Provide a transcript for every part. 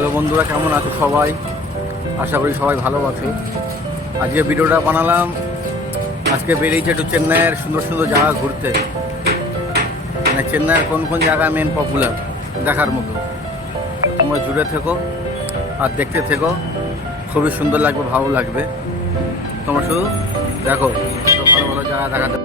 Hello বন্ধুরা, কেমন আছো সবাই? আশা করি সবাই ভালো আছো। আজকে ভিডিওটা বানালাম, আজকে বেরিয়েছে একটু চেন্নাইয়ের সুন্দর সুন্দর জায়গা ঘুরতে। মানে চেন্নাইয়ের কোন কোন জায়গা মেন পপুলার দেখার মতো। তোমরা জুড়ে থেকো আর দেখতে থেকো, খুবই সুন্দর লাগবে, ভালো লাগবে। তোমরা শুধু দেখো, ভালো ভালো জায়গা দেখাতে।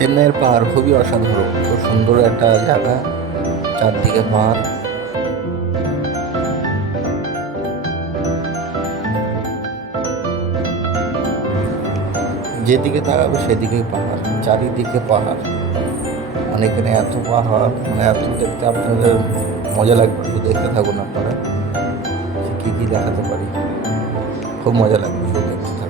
চেন্নাইয়ের পাহাড় খুবই অসাধারণ, খুব সুন্দর একটা জায়গা, চারদিকে পাহাড়। যেদিকে তাকাবে সেদিকেই পাহাড়, চারিদিকে পাহাড়। মানে এখানে এত পাহাড়, মানে এত দেখতে আপনাদের মজা লাগবে। শুধু দেখতে থাকুন আপনারা, যে কী কী দেখাতে পারি। খুব মজা লাগবে, শুধু দেখতে থাকুন।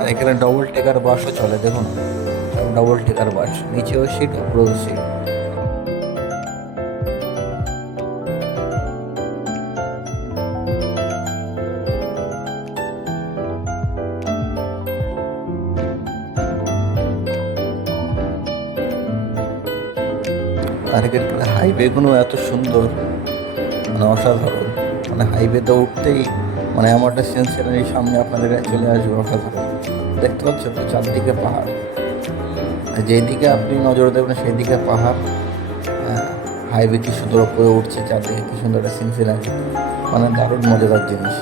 আর এখানে ডবল টেকার বাসও চলে, দেখুন, ডবল টেকার বাস, নিচেও সিট, উপরেও সিট। আর এখানে হাইওয়েগুলো এত সুন্দর, মানে অসাধারণ। মানে হাইওয়েতে উঠতেই মানে আমার একটা সেন্স সিনারি সামনে আপনাদের চলে আসবে, অসাধারণ। দেখতে পাচ্ছেন তো, চারদিকে পাহাড়, যেদিকে আপনি নজর দেবেন সেই দিকে পাহাড়। হাইওয়ে কি সুন্দর উপরে উঠছে, চারদিকে কি সুন্দর একটা সিন সিনারি, মানে দারুণ মজাদার জিনিস।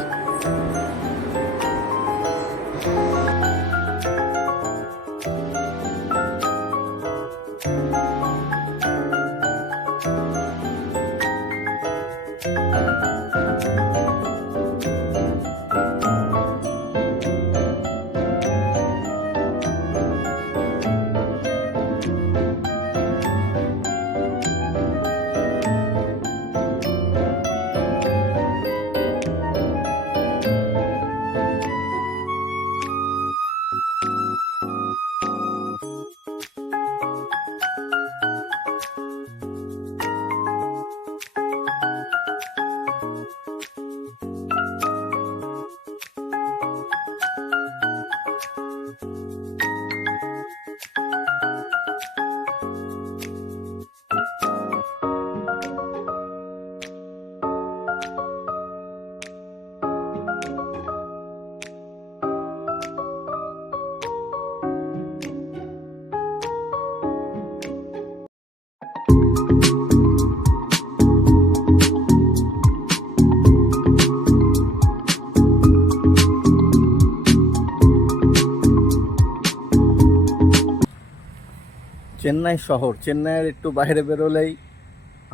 চেন্নাই শহর, চেন্নাইয়ের একটু বাইরে বেরোলেই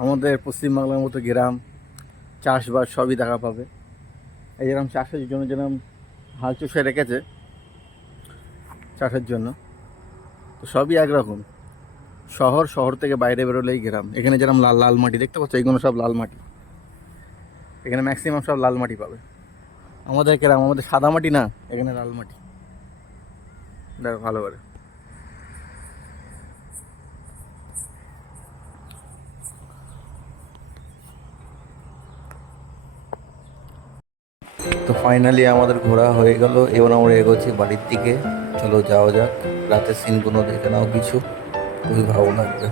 আমাদের পশ্চিমবাংলার মতো গ্রাম, চাষবাস সবই দেখা পাবে। এই যেরকম চাষের জন্য যেরকম হাল চষে রেখেছে চাষের জন্য, তো সবই একরকম। শহর, শহর থেকে বাইরে বেরোলেই গ্রাম। এখানে যেরকম লাল লাল মাটি দেখতে পাচ্ছ, এইগুলো সব লাল মাটি। এখানে ম্যাক্সিমাম সব লাল মাটি পাবে। আমাদের গ্রাম, আমাদের সাদা মাটি না, এখানে লাল মাটি। দেখো ভালো করে। তো ফাইনালি আমাদের ঘোরা হয়ে গেল, এবার আমরা এগোচ্ছি বাড়ির দিকে। চলো যাওয়া যাক, রাতের সিনগুলো দেখে নাও কিছু, খুবই ভালো লাগবে।